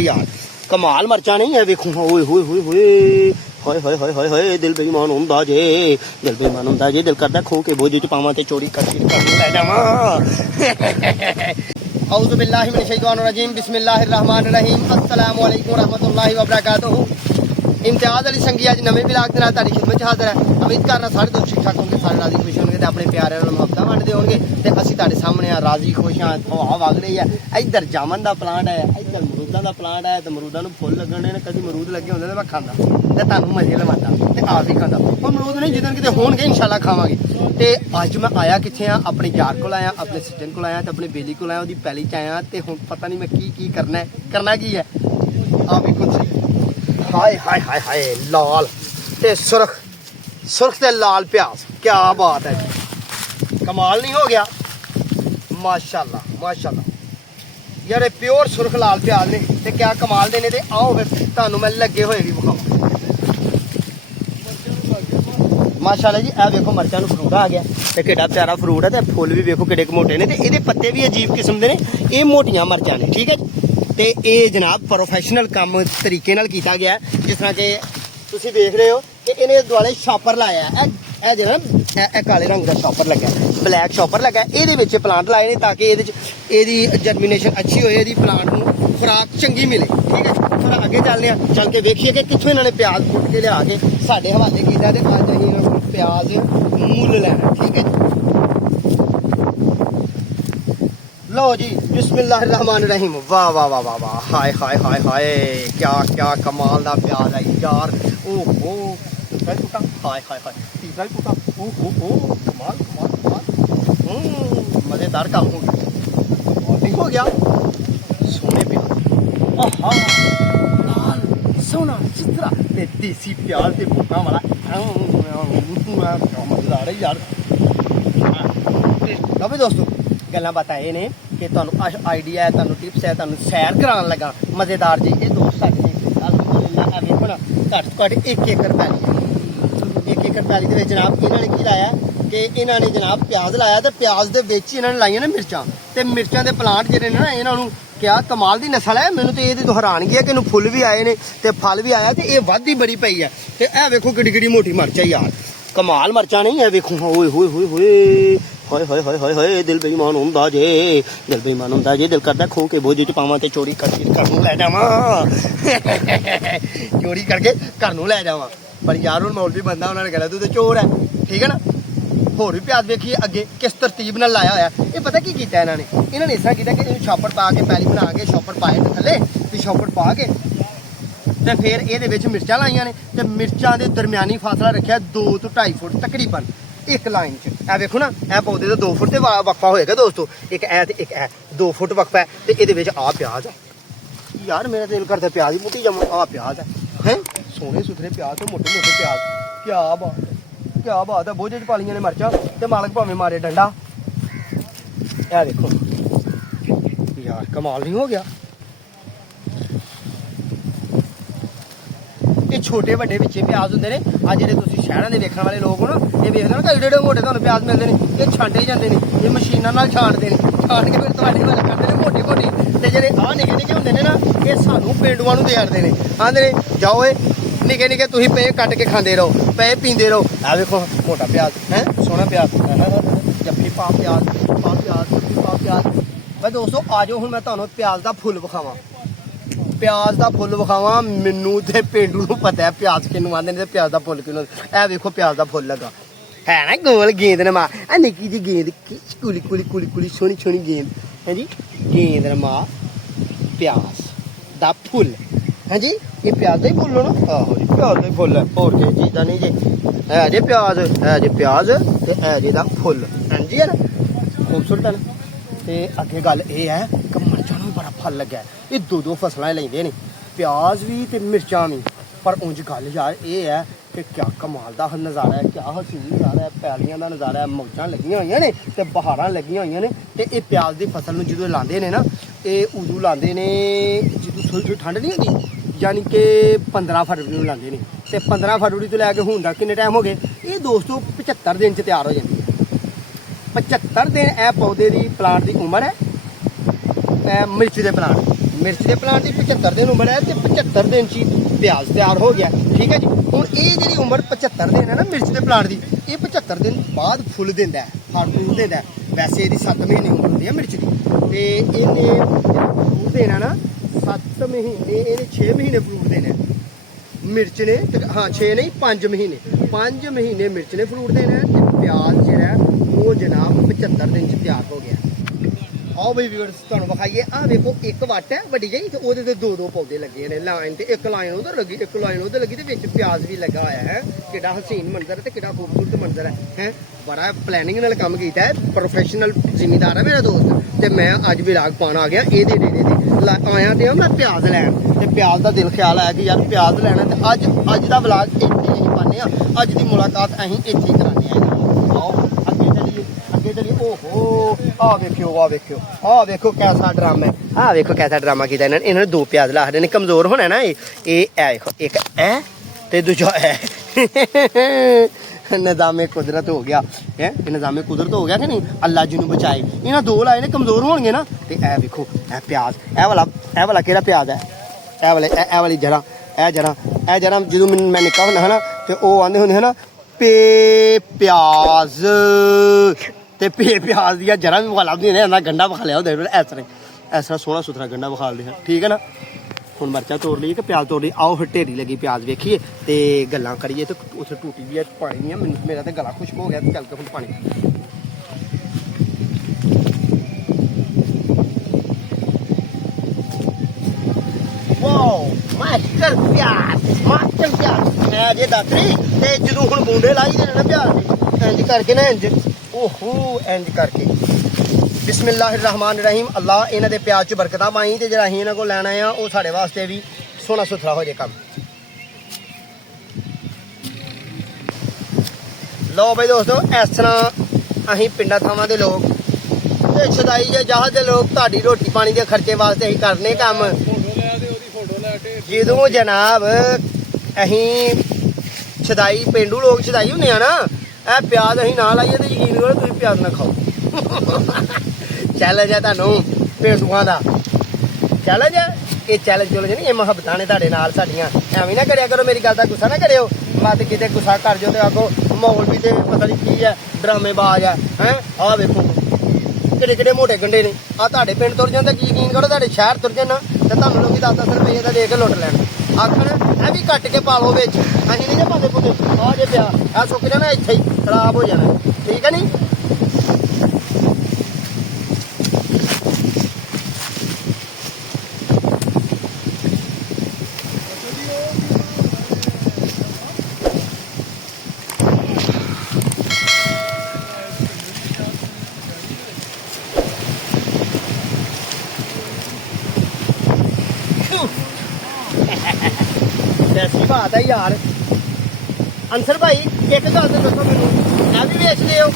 यार कमाल मरचा नहीं है वेखो होए होए होए होए हाय हाय हाय हाय हाय दिल बेईमान हुंदा जे दिल बेईमान हुंदा जे दिल करदा खो के बोझ च पावां ते चोरी करके ले जावां औज़ु बिल्लाहि मिनश शैतानिर रजीम बिस्मिल्लाहिर रहमानिर रहीम अस्सलामु अलैकुम व रहमतुल्लाहि व बरकातुहू इम्तियाज़ अली संगी अज नवे ब्लॉग के नाल तुहाडी खिदमत च हाज़र है। उम्मीद करना सारे दोस्त ठीक ठाक होंगे, सारे राजी खुश होंगे, अपने प्यारे नाल मुहब्बत वंडदे होंगे। तो असीं तुहाडे सामने आ राजी खुश हाँ, हवा वग रही है। इधर जामन का प्लांट है, इधर मरूदां का प्लांट है। तो मरूदां नूं फुल लगने ने, कभी मरूद लगे होंदे ते मैं खांदा ते तुहानूं मजे लवांदा ते आप भी खांदा। हुण मरूद नहीं जिदन किते होणगे इंशाअल्लाह खावांगे। ते अज मैं आया कित्थे आ, अपने यार कोल आया, अपने सज्जन कोल आया, ते अपने बेली कोल आया, ओहदी पैली च आया। ते हुण पता नहीं मैं की करना है, करना की है आ वेखो सही। हाय हाय हाय हाय लाल ते सुरख सुरख ते लाल प्याज, क्या बात है जी, कमाल नहीं हो गया। माशाल्लाह माशाल्लाह यार प्योर सुरख लाल प्याज ने ते क्या कमाल दे ने। ते आओ फिर तुहानूं मैं लगे होए भी विखावां। माशाल्लाह जी आ वेखो मरचां नूं फ्रूट आ गया ते किड्डा प्यारा फ्रूट है। ते फुल भी वेखो किड्डे मोटे ने ते इहदे पत्ते भी अजीब किस्म दे ने। ये मोटियां मरचां ने, ठीक है जी। ते ये जनाब प्रोफैशनल काम तरीके नाल कीता गया, जिस तरह के तुसीं देख रहे हो कि इन्हें दुआले शॉपर लाया है। काले रंग का शॉपर लगा, ब्लैक शॉपर लगा, ये प्लांट लाए ने ताकि ये जर्मीनेशन अच्छी होए, ये प्लांट को खुराक चंगी मिले, ठीक है। थोड़ा अगे चलने चल के देखिए कि कितों इन्होंने प्याज फुट के लिया के साढ़े हवाले किया। अज असीं प्याज मुल लेना, ठीक है। लो जी बिस्मिल्लाहिर्रहमानिर्रहीम। वाह वाह वाह वाह वाह हाय हाय हाय हाय क्या क्या कमाल दा प्याज है यार। ओहो दूसरा टूटा, हाय हाय हाय तीसरा टूटा, ओहो कमाल कमाल कमाल, मजेदार काम हो गया, नहीं हो गया सोने प्याज। आहा लाल सोना चित्रा ते देसी प्याज ते भुक्का वाला मजेदार है यार। लो भी दोस्तों गल्लां बातां ये ने कि तुहानूं आइडिया है, तुहानूं टिप्स है, तुहानूं सैर कराउण लगा मजेदार जी। ये दोस्त साडे ने अल्हम्दुलिल्लाह आ वेखो ना घट तो घट 1 एकड़ पैली है। 1 एकड़ पैली दे विच जनाब इन्हां ने की लाया कि इन्हां ने जनाब प्याज लाया ते प्याज दे विच इन्हां ने लाईयां ने मिर्चां ते मिर्चां दे प्लांट जिहड़े ने ना इन्हां नूं क्या कमाल दी नस्ल है। मैनूं ते इहदी हैरानगी है कि इन्हूं फुੱਲ भी आए ने ते फल भी आया ते ये वधदी बड़ी पई है। ते ए वेखो किड्डी किड्डी मोटी मर्च है यार, कमाल मर्चां नहीं है। वेखो होए होए होए होए हाय हाय हाय हाय हाय दिल बेईमान हुंदा जे दिल बेईमान हुंदा जे दिल करदा खो के बोझ च पावां ते चोरी करके घर नूं लै जावां चोरी करके घर नूं लै जावां। पर यार हुण मौलवी बंदा उन्होंने कहना तू तो चोर है, ठीक है ना। होर भी प्याज देखिए अगे किस तरतीब नाल लाया होया। ये पता की कीता इन्होंने इस तरह कीता कि छापड़ पा के पैली बना के छापड़ पाए थल्ले ते छापड़ पा के ते फिर ये मिर्चां लाइयां ने ते मिर्चां दे दरम्यानी फासला रखिया 2 तो 2.5 फुट तकरीबन एक लाइन च। ए वेखो ना ए पौधे तो 2 फुट से वक्फा होएगा दोस्तों, एक ए ते एक ए 2 फुट वक्फा है। ते इहदे विच आ प्याज है यार, मेरा दिल करदा प्याज ही मुट्टी जावां। आ प्याज है सोहने सुथरे प्याज ते मोटे मोटे प्याज, क्या बात है क्या बात है। बोझे च पालियां ने मर्चां ते मालक भावें मारे डंडा। ए देखो यार कमाल नहीं हो गया। ये छोटे वड्डे विच प्याज हुंदे ने। आ जिहड़े तुसीं शहरां दे वेखण वाले लोक हो ना, ये वेखदे ना एडे एडे मोटे तुहानूं प्याज मिलदे ने, ये छांटे जांदे ने, ये मशीनां नाल छांटदे ने, छांट के फिर तुहाडे वाल करदे ने मोटी मोटी। ते जिहड़े आ निक्के निक्के हुंदे ने ना, ये सानूं पेंडूआं नूं देआरदे ने, आंदे ने जाओ ए निक्के निक्के तुसीं पे कट के खांदे रहो, पे पींदे रहो। आ वेखो मोटा प्याज है, सोहना प्याज, जफ्फी पा प्याज, पा प्याज, पा प्याज। भाई दोस्तों आ जाओ हुण मैं तुहानूं प्याज दा फुੱਲ विखावां, प्याज का फुੱਲ विखावां। मैनू ते पेंडू नूं पता है प्याज किनू आंदे ने ते प्याज का फुੱਲ किनू। ए वेखो प्याज का फुੱਲ लगा है ना, गोल गेंद नमा आ निक्की जी गेंद कुली कुली कुली कुली सोहनी सोहनी गेंद है जी, गेंद नमा प्याज का फुੱਲ है जी। ये प्याज का ही फुੱਲ ना, आहो जी प्याज का ही फुੱਲ है, होर किसी चीज़ का नहीं जी। है जी प्याज, है जी प्याज ते है जी दा फुੱਲ, हां जी है ना, खूबसूरत है ना। ते अगे गल ये है कि मर्चां नूं बड़ा फल लग्गा है। ये 2-2 फसलां लैंदे ने, प्याज भी ते मिर्चां भी। पर उंज गल यार ये है कि क्या कमाल दा नज़ारा है, क्या हसीन नज़ारा है, पैलियां दा नज़ारा है, मौजां लगियां होईयां ने ते बहारां लगियां होईयां ने। ते ये प्याज दी फसल नूं जदों लांदे ने ना, ये उदों लांदे ने जदों थोड़ी थोड़ी ठंड नहीं होंदी, यानी कि 15 फरवरी नूं लांदे ने। ते 15 फरवरी तो लैके हुण तक किन्ने टाइम हो गए, ये दोस्तों 75 दिन च तैयार हो जांदी है। 75 दिन ए पौधे की प्लांट की उम्र है। मिर्च के प्लांट ਮਿਰਚ ਦੇ ਪਲਾਂਟ ਦੀ 75 ਦਿਨ ਉਮਰ ਹੈ ਤੇ 75 ਦਿਨ 'ਚ ਹੀ ਪਿਆਜ਼ ਤਿਆਰ ਹੋ ਗਿਆ। ਠੀਕ ਹੈ ਜੀ। ਹੁਣ ਇਹ ਜਿਹੜੀ ਉਮਰ 75 ਦਿਨ ਹੈ ਨਾ ਮਿਰਚ ਦੇ ਪਲਾਂਟ ਦੀ, ਇਹ 75 ਦਿਨ ਬਾਅਦ ਫੁੱਲ ਦਿੰਦਾ ਹੈ, ਫਲ ਫਰੂਟ ਦਿੰਦਾ ਹੈ। ਵੈਸੇ ਇਹਦੀ 7 ਮਹੀਨੇ ਉਮਰ ਹੁੰਦੀ ਹੈ ਮਿਰਚ ਦੀ, ਤੇ ਇਹਨੇ ਫਰੂਟ ਦੇਣਾ ਨਾ 7 ਮਹੀਨੇ, ਇਹਨੇ 6 ਮਹੀਨੇ ਫਰੂਟ ਦੇਣਾ ਮਿਰਚ ਨੇ। ਹਾਂ 6 ਨਹੀਂ 5 ਮਹੀਨੇ, 5 ਮਹੀਨੇ ਮਿਰਚ ਨੇ ਫਰੂਟ ਦੇਣਾ ਤੇ ਪਿਆਜ਼ ਜਿਹੜਾ ਉਹ ਜਨਾਬ 75 ਦਿਨ 'ਚ ਤਿਆਰ ਹੋ ਗਿਆ। ਆਓ ਬਈ ਵੀਰਸ ਤੁਹਾਨੂੰ ਵਿਖਾਈਏ। ਆਹ ਵੇਖੋ ਇੱਕ ਵੱਟ ਹੈ ਵੱਡੀ ਜਿਹੀ ਤੇ ਉਹਦੇ ਤੇ ਦੋ ਪੌਦੇ ਲੱਗੇ ਨੇ ਲਾਈਨ ਤੇ, ਇੱਕ ਲਾਈਨ ਉਧਰ ਲੱਗੀ, ਇੱਕ ਲਾਈਨ ਉਧਰ ਲੱਗੀ ਤੇ ਵਿੱਚ ਪਿਆਜ਼ ਵੀ ਲੱਗਾ ਹੋਇਆ ਹੈ। ਕਿੱਡਾ ਹਸੀਨ ਮੰਜ਼ਰ ਤੇ ਕਿੱਡਾ ਖੂਬਸੂਰਤ ਮੰਜ਼ਰ ਹੈ। ਬੜਾ ਪਲੈਨਿੰਗ ਨਾਲ ਕੰਮ ਕੀਤਾ ਹੈ। ਪ੍ਰੋਫੈਸ਼ਨਲ ਜ਼ਿਮੀਂਦਾਰ ਹੈ ਮੇਰਾ ਦੋਸਤ ਤੇ ਮੈਂ ਅੱਜ ਵਿਰਾਗ ਪਾਣ ਆ ਗਿਆ ਇਹਦੇ ਡੇਰੇ ਤੇ ਆਇਆ ਤੇ ਮੈਂ ਪਿਆਜ਼ ਲੈਣ, ਤੇ ਪਿਆਜ਼ ਦਾ ਦਿਲ ਖਿਆਲ ਆਇਆ ਕਿ ਯਾਰ ਪਿਆਜ਼ ਲੈਣਾ ਤੇ ਅੱਜ ਦਾ ਵਲੌਗ ਇੱਥੇ ਅਸੀਂ ਪਾਉਂਦੇ ਆ। ਅੱਜ ਦੀ ਮੁਲਾਕਾਤ ਅਸੀਂ ਇੱਥੇ ਕਰਾਉਂਦੇ ਆ। ਆਓ ਅੱਗੇ ਚਲੀਏ। ਓਹੋ ਆਹ ਵੇਖੋ ਕੈਸਾ ਡਰਾਮਾ ਹੈ। ਆਹ ਵੇਖੋ ਕੈਸਾ ਡਰਾਮਾ ਕੀਤਾ ਇਹਨਾਂ ਨੇ 2 ਪਿਆਜ਼ ਲਾ ਰਹੇ ਨੇ। ਕਮਜ਼ੋਰ ਹੋਣਾ ਨਾ ਇਹ ਵੇਖੋ, ਇੱਕ ਐ ਤੇ ਦੂਜਾ ਐ। ਨਿਜ਼ਾਮੇ ਕੁਦਰਤ ਹੋ ਗਿਆ ਹੈ, ਇਹ ਨਿਜ਼ਾਮੇ ਕੁਦਰਤ ਹੋ ਗਿਆ ਕਿ ਨਹੀਂ। ਅੱਲਾ ਜੀ ਨੂੰ ਬਚਾਏ। ਇਹਨਾਂ 2 ਲਾਏ ਨੇ, ਕਮਜ਼ੋਰ ਹੋਣਗੇ ਨਾ। ਤੇ ਇਹ ਵੇਖੋ ਇਹ ਪਿਆਜ਼, ਇਹ ਵਾਲਾ ਕਿਹੜਾ ਪਿਆਜ਼ ਹੈ? ਇਹ ਵਾਲੀ ਜੜ੍ਹਾਂ, ਇਹ ਜੜ੍ਹਾਂ ਜਦੋਂ ਮੈਂ ਨਿੱਕਾ ਹੁੰਦਾ ਹਨਾ ਤੇ ਉਹ ਆਂਦੇ ਹੁੰਦੇ ਹਨਾ ਪਿਆਜ਼, ਤੇ ਪਿਆਜ਼ ਦੀਆਂ ਜੜ੍ਹਾਂ ਵੀ ਵਿਖਾ ਲੱਭਦੀਆਂ ਨੇ। ਇਹਨਾਂ ਗੰਡਾ ਵਿਖਾ ਲਿਆ ਉਹਦੇ ਇਸ ਤਰ੍ਹਾਂ ਸੋਹਣਾ ਸੁਥਰਾ ਗੰਡਾ ਵਿਖਾ ਲਦੇ ਹਾਂ। ਠੀਕ ਹੈ ਨਾ। ਹੁਣ ਮਿਰਚਾਂ ਤੋੜ ਲਈਏ ਕਿ ਪਿਆਜ਼ ਤੋੜ ਲਈਏ। ਆਓ ਫਿਰ ਢੇਰੀ ਲੱਗੀ ਪਿਆਜ਼ ਵੇਖੀਏ ਤੇ ਗੱਲਾਂ ਕਰੀਏ। ਤੇ ਉੱਥੇ ਟੂਟੀ ਵੀ ਹੈ, ਪਾਣੀ ਨਹੀਂ ਹੈ। ਮੇਰਾ ਤਾਂ ਗਲਾ ਖੁਸ਼ਕ ਹੋ ਗਿਆ ਤੇ ਚੱਲ ਕੇ ਹੁਣ ਪਾਣੀ। ਵਾਓ ਮਾਸਟਰ ਪਿਆਜ਼ ਮੈਂ ਜੇ ਦਾਤਰੀ। ਤੇ ਜਦੋਂ ਹੁਣ ਬੂੰਡੇ ਲਾਈ ਦੇ ਨੇ ਨਾ ਪਿਆਜ਼ ਦੇ, ਇੰਜ ਕਰਕੇ ਨਾ ਇੰਜ, ਓਹੋ ਇੰਜ ਕਰਕੇ। ਬਿਸਮਿਲ੍ਲਾਹਿਰ ਰਹਿਮਾਨ ਰਹੀਮ। ਅੱਲਾ ਇਹਨਾਂ ਦੇ ਪਿਆਜ਼ 'ਚ ਬਰਕਤਾਂ ਪਾਈ ਤੇ ਜਿਹੜਾ ਅਸੀਂ ਇਹਨਾਂ ਕੋਲ ਲੈਣਾ ਆ ਉਹ ਸਾਡੇ ਵਾਸਤੇ ਵੀ ਸੋਹਣਾ ਸੁਥਰਾ ਹੋ ਜੇ ਕੰਮ। ਲਓ ਬਈ ਦੋਸਤੋ, ਇਸ ਤਰ੍ਹਾਂ ਅਸੀਂ ਪਿੰਡਾਂ ਥਾਵਾਂ ਦੇ ਲੋਕ ਤੇ ਛਦਾਈ ਜਾਂ ਜਹਾਜ਼ ਦੇ ਲੋਕ ਤੁਹਾਡੀ ਰੋਟੀ ਪਾਣੀ ਦੇ ਖਰਚੇ ਵਾਸਤੇ ਅਸੀਂ ਕਰਨੇ ਕੰਮ। ਜਦੋਂ ਜਨਾਬ ਅਸੀਂ ਛਦਾਈ ਪੇਂਡੂ ਲੋਕ ਛਦਾਈ ਹੁੰਦੇ ਆ ਨਾ, ਇਹ ਪਿਆਜ਼ ਅਸੀਂ ਨਾ ਲਾਈਏ ਤੇ ਯਕੀਨ ਕਰੋ ਤੁਸੀਂ ਪਿਆਜ਼ ਨਾ ਖਾਓ। ਚੈਲੰਜ ਹੈ ਤੁਹਾਨੂੰ ਪੇਂਡੂਆਂ ਦਾ, ਚੈਲੰਜ ਹੈ ਇਹ। ਚੈਲੰਜ ਨਹੀਂ, ਇਹ ਮੁਹੱਬਤਾਂ ਨੇ ਤੁਹਾਡੇ ਨਾਲ ਸਾਡੀਆਂ। ਐਵੇਂ ਨਾ ਕਰਿਆ ਕਰੋ, ਮੇਰੀ ਗੱਲ ਦਾ ਗੁੱਸਾ ਨਾ ਕਰਿਓ। ਮਤ ਕਿਤੇ ਗੁੱਸਾ ਕਰ ਜਾਓ ਤੇ ਆਖੋ ਮਾਹੌਲ ਵੀ ਤੇ ਪਤਾ ਨਹੀਂ ਕੀ ਹੈ, ਡਰਾਮੇਬਾਜ਼ ਹੈ। ਆਹ ਵੇਖੋ ਕਿਹੜੇ ਮੋਟੇ ਗੰਡੇ ਨੇ। ਆਹ ਤੁਹਾਡੇ ਪਿੰਡ ਤੁਰ ਜਾਂਦਾ, ਯਕੀਨ ਕਰੋ ਤੁਹਾਡੇ ਸ਼ਹਿਰ ਤੁਰ ਜਾਣਾ ਤੇ ਤੁਹਾਨੂੰ ਲੋਕੀ 10-10 ਰੁਪਏ ਦਾ ਦੇ ਕੇ ਲੁੱਟ ਲੈਣ। ਆਖਣ ਇਹ ਵੀ ਕੱਟ ਕੇ ਪਾ ਲਓ ਵਿੱਚ, ਅਸੀਂ ਨਹੀਂ ਜੇ ਪਾਉਂਦੇ ਪੁੱਤੇ। ਆਹ ਜੇ ਪਿਆ ਆਹ ਸੁੱਕ ਜਾਣਾ, ਇੱਥੇ ਹੀ ਖਰਾਬ ਹੋ ਜਾਣਾ। ਠੀਕ ਹੈ ਨਹੀਂ। ਐਸੀ ਬਾਤ ਹੈ ਯਾਰ। ਅੰਸਰ ਭਾਈ ਇੱਕ ਗੱਲ ਤੇ ਦੱਸੋ ਮੈਨੂੰ, ਇਹ ਵੀ ਵੇਚਦੇ ਹੋ?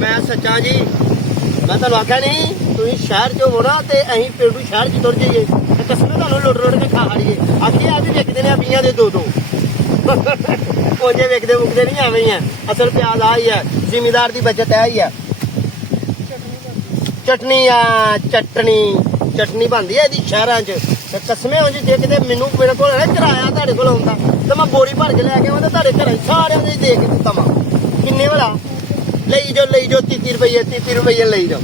ਮੈਂ ਸੱਚਾ ਜੀ, ਮੈਂ ਤੁਹਾਨੂੰ ਆਖਿਆ ਨਹੀਂ ਤੁਸੀਂ ਸ਼ਹਿਰ 'ਚ ਹੋ ਨਾ ਤੇ ਅਸੀਂ ਪੇਂਡੂ ਸ਼ਹਿਰ 'ਚ ਤੁਰ ਜਾਈਏ ਤੇ ਕਸਮ ਤੁਹਾਨੂੰ ਲੁੱਟ ਕੇ ਖਾ ਲਈਏ। ਆਖੀਏ ਆ ਵੀ ਵੇਚਦੇ ਨੇ ਅਪੀਆਂ ਦੇ 2-2 ਉਹਦੇ ਵੇਖਦੇ ਵੁਕਦੇ ਨਹੀਂ ਐਵੇਂ ਹੀ ਆ। ਅਸਲ ਪਿਆਜ਼ ਆ ਹੀ ਹੈ, ਜ਼ਿਮੀਦਾਰ ਦੀ ਬੱਚਤ ਹੈ ਹੀ ਹੈ। ਚਟਨੀ ਬਣਦੀ ਹੈ ਇਹਦੀ ਸ਼ਹਿਰਾਂ 'ਚ ਤੇ ਕਸਮੇ ਹੋ ਜੀ। ਜੇ ਕਿਤੇ ਮੈਨੂੰ ਮੇਰੇ ਕੋਲ ਨਾ ਕਿਰਾਇਆ ਤੁਹਾਡੇ ਕੋਲ ਆਉਂਦਾ ਤੇ ਮੈਂ ਬੋਰੀ ਭਰ ਕੇ ਲੈ ਕੇ ਆਉਂਦਾ ਤੁਹਾਡੇ ਘਰੇ ਸਾਰਿਆਂ ਦੇ ਦੇ ਕੇ ਦਿੱਤਾ ਵਾ। ਕਿੰਨੇ ਵਾਲਾ ਲਈ ਜਾਓ 30 ਰੁਪਏ ਲਈ ਜਾਓ।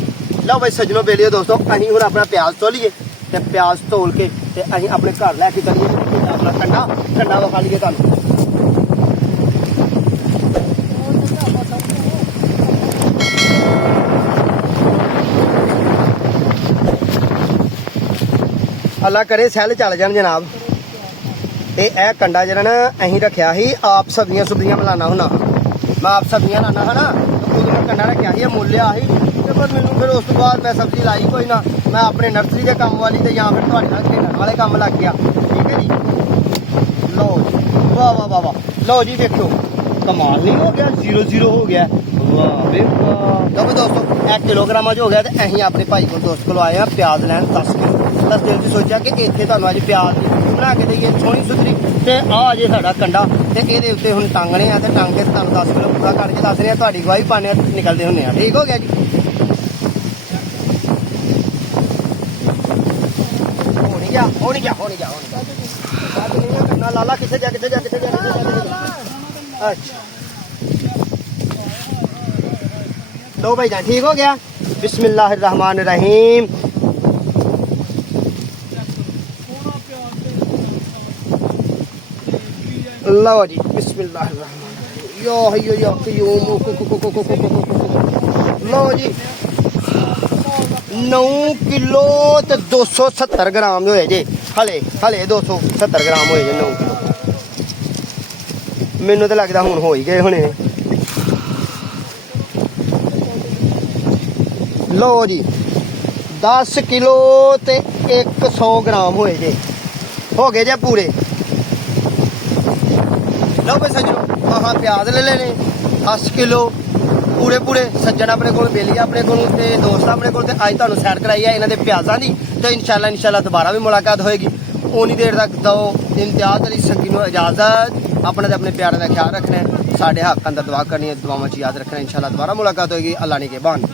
ਲਓ ਬਈ ਸੱਜਣੋ ਬੇਲੀਓ ਦੋਸਤੋ, ਅਸੀਂ ਹੁਣ ਆਪਣਾ ਪਿਆਜ਼ ਤੋਲੀਏ ਤੇ ਪਿਆਜ਼ ਤੋਲ ਕੇ ਤੇ ਅਸੀਂ ਆਪਣੇ ਘਰ ਲੈ ਕੇ ਕਰੀਏ ਆਪਣਾ ਕੰਡਾ ਵਿਖਾ ਲਈਏ ਤੁਹਾਨੂੰ। ਅੱਲਾ ਕਰੇ ਸੈੱਲ ਚੱਲ ਜਾਣ ਜਨਾਬ। ਤੇ ਇਹ ਕੰਡਾ ਜਿਹੜਾ ਨਾ ਅਸੀਂ ਰੱਖਿਆ ਸੀ, ਆਪ ਸਬਜ਼ੀਆਂ ਮਿਲਾਣਾ ਹੁਣਾ। ਮੈਂ ਆਪ ਸਬਜ਼ੀਆਂ ਲਾਣਾ ਹੈ ਨਾ, ਉਦੋਂ ਮੈਂ ਕੰਡਾ ਰੱਖਿਆ ਸੀ, ਮੁੱਲ ਲਿਆ ਸੀ ਤੇ ਪਰ ਮੈਨੂੰ ਫਿਰ ਉਸ ਤੋਂ ਬਾਅਦ ਮੈਂ ਸਬਜ਼ੀ ਲਾਈ ਕੋਈ ਨਾ। ਮੈਂ ਆਪਣੇ ਨਰਸਰੀ ਦੇ ਕੰਮ ਵਾਲੀ ਤੇ ਜਾਂ ਫਿਰ ਤੁਹਾਡੇ ਨਾਲ ਖੇਡਣ ਵਾਲੇ ਕੰਮ ਲੱਗ ਗਿਆ। ਠੀਕ ਹੈ ਜੀ। ਲਓ ਵਾਹ। ਲਓ ਜੀ ਵੇਖੋ ਕਮਾਲ ਨਹੀਂ ਹੋ ਗਿਆ, 0-0 ਹੋ ਗਿਆ। ਵਾਹ ਵੇ ਵਾਹ। ਲਓ ਦੋਸਤੋ 1 ਕਿਲੋਗ੍ਰਾਮਾਂ 'ਚ ਹੋ ਗਿਆ ਤੇ ਅਸੀਂ ਆਪਣੇ ਭਾਈ ਕੋਲ ਦੋਸਤ ਕੋਲ ਆਏ ਆ ਪਿਆਜ਼ ਲੈਣ 10 ਕਿਲੋ। ਤਾਂ ਦਿਲ 'ਚ ਸੋਚਿਆ ਕਿ ਇੱਥੇ ਤੁਹਾਨੂੰ ਅੱਜ ਪਿਆਜ਼ ਬਣਾ ਕੇ ਦੇਈਏ ਸੋਹਣੀ ਸੁਥਰੀ। ਤੇ ਆਹ ਜੇ ਸਾਡਾ ਕੰਡਾ ਤੇ ਇਹਦੇ ਉੱਤੇ ਹੁਣ ਟੰਗਣੇ ਆ ਤੇ ਟੰਗ ਕੇ ਤੁਹਾਨੂੰ 10 ਕਿਲੋ ਪੂਰਾ ਕਰਕੇ ਦੱਸ ਰਹੇ ਆ। ਤੁਹਾਡੀ ਗਵਾਹੀ ਪਾਣੇ ਨਿਕਲਦੇ ਹੁੰਦੇ ਆ। ਠੀਕ ਹੋ ਗਿਆ ਜੀ। ਗਿਆ ਹੋ ਨਹੀਂ ਗਿਆ ਕਰਨਾ ਲਾਲਾ ਕਿੱਥੇ ਜਾ अच्छा लो भाई जान ठीक हो गया बिस्मिल्लाहिर्रहमानिर्रहीम लो जी बिस्मिल्लाहिर्रहमानिर्रहीम यो कयूम लो जी 9 किलो ते 270 ग्राम होए जे हले 270 ग्राम होए जे 9 किलो ਮੈਨੂੰ ਤਾਂ ਲੱਗਦਾ ਹੁਣ ਹੋ ਹੀ ਗਏ ਹੁਣੇ ਲਓ ਜੀ 10 ਕਿਲੋ ਤੇ 100 ਗ੍ਰਾਮ ਹੋਏ ਜੇ ਹੋ ਗਏ ਜੇ ਪੂਰੇ ਲਓ ਬਈ ਸੱਜਣੋ ਆਹ ਪਿਆਜ਼ ਲੈ ਲੈਣੇ 10 ਕਿਲੋ ਪੂਰੇ ਸੱਜਣ ਆਪਣੇ ਕੋਲ ਬੇਲੀ ਆਪਣੇ ਕੋਲ ਤੇ ਦੋਸਤ ਆਪਣੇ ਕੋਲ ਤੇ ਅੱਜ ਤੁਹਾਨੂੰ ਸੈਰ ਕਰਾਈ ਹੈ ਇਹਨਾਂ ਦੇ ਪਿਆਜ਼ਾਂ ਦੀ ਤੇ ਇਨਸ਼ਾਅੱਲਾ ਦੁਬਾਰਾ ਵੀ ਮੁਲਾਕਾਤ ਹੋਏਗੀ ਉਨੀ ਦੇਰ ਤੱਕ ਦੋ ਇਮਤਿਆਜ਼ ਅਲੀ ਸੱਗੀ ਨੂੰ ਇਜਾਜ਼ਤ अपने अपने प्यारे का ख्याल रखना है साढ़े हक अंदर दुआ करनी है दुआवां च याद रखना है इंशाल्लाह दोबारा मुलाकात होगी अल्लाह ने के बान